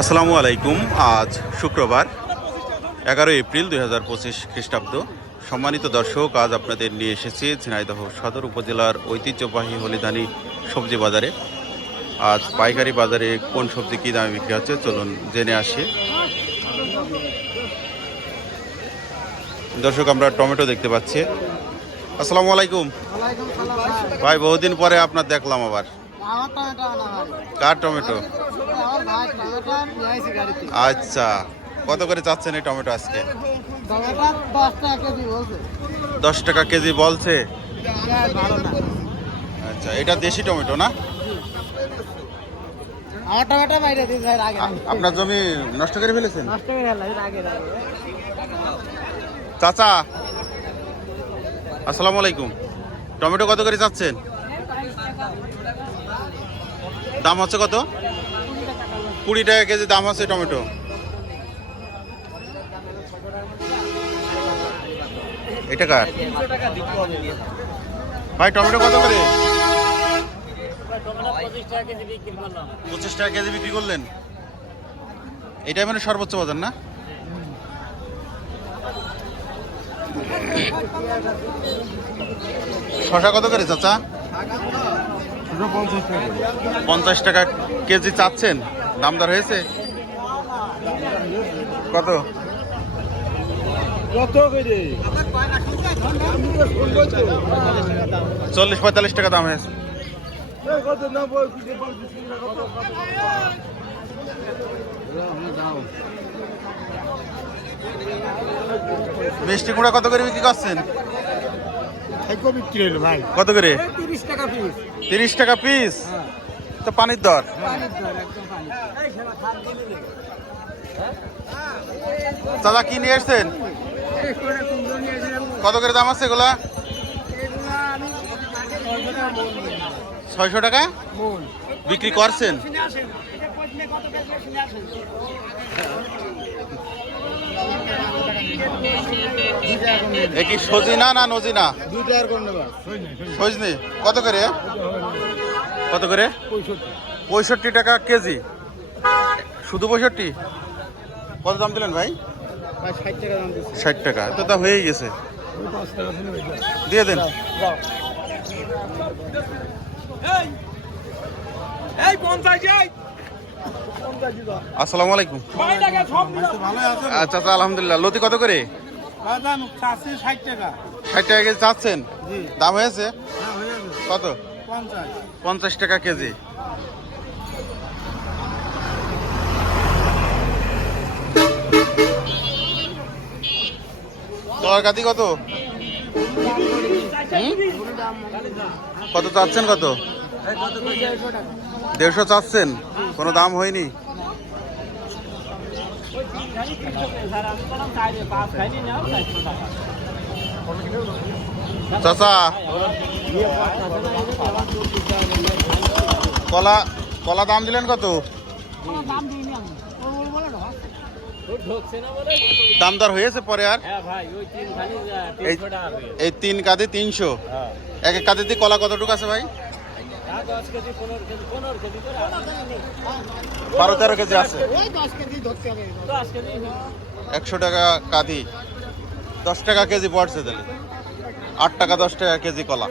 আসসালামু আলাইকুম। আজ শুক্রবার এগারো এপ্রিল দুই হাজার পঁচিশ খ্রিস্টাব্দ। সম্মানিত দর্শক আজ আপনাদের নিয়ে এসেছি ঝিনাইদহ সদর উপজেলার ঐতিহ্যবাহী হলিদানি সবজি বাজারে। আজ পাইকারি বাজারে কোন সবজি কী দামে বিক্রি হচ্ছে চলুন জেনে আসি। দর্শক আমরা টমেটো দেখতে পাচ্ছি। আসসালামু আলাইকুম। ওয়ালাইকুম ভাই। বহুদিন পরে আপনার দেখলাম আবার। কার টমেটো? আচ্ছা কত করে চাচ্ছেন এই টমেটো আজকে? দশ টাকা কেজি বলছে। আচ্ছা এটা দেশি টমেটো না? আপনার জমি নষ্ট করে ফেলেছেন। চাচা, আসসালামু আলাইকুম। টমেটো কত করে চাচ্ছেন? দাম হচ্ছে কত? কুড়ি টাকা কেজি দাম আছে টমেটো। এটা কার? ভাই, টমেটো কত করে? পঁচিশ টাকা কেজি বিক্রি করলেন। এটাই মানে সর্বোচ্চ বাজার, না? শশা কত করে, চাচা? পঞ্চাশ টাকা কেজি চাচ্ছেন? দাম দর হয়েছে? কত? চল্লিশ পঁয়তাল্লিশ টাকা দাম হয়েছে। মিষ্টি কুড়া কত করে বিক্রি করছেন? কত করে? তিরিশ টাকা পিস তিরিশ টাকা পিস তো পানির দর। দাদা কি নিয়ে এসছেন? কত করে দাম আছে এগুলা? ছয়শো টাকা? বিক্রি করছেন? কি সজিনা না নজিনা? সজনে। কত করে? কত করে? পঁয়ষট্টি। টাকা কেজি। শুধু পঁয়ষট্টি? কত দাম দিলেন ভাই? ভাই ষাট টাকা তো দাম হয়েই গেছে দিয়ে দেন। এই পঞ্চাশ এই। আসসালামু আলাইকুম। আচ্ছা আচ্ছা আলহামদুলিল্লাহ। লতি কত করে? ষাট টাকা। ষাট টাকা কেজি চাচ্ছেন? দাম হয়েছে? হ্যাঁ হয়ে কত? পঞ্চাশ টাকা কেজি। তরকারি কত? কত চাচ্ছেন কত? দেড়শো চাচ্ছেন? কোনো দাম হয়নি? চাচা। কলা কলা দাম দিলেন কত? দাম দর হয়েছে পরে আর? এই তিন কাঁধে তিনশো। এক এক কাঁধে কলা কতটুকু আছে ভাই? বারো তেরো কেজি আছে। একশো টাকা কাঁধি। দশ টাকা কেজি পড়ছে তাহলে। আট টাকা দশ টাকা কেজি কলা।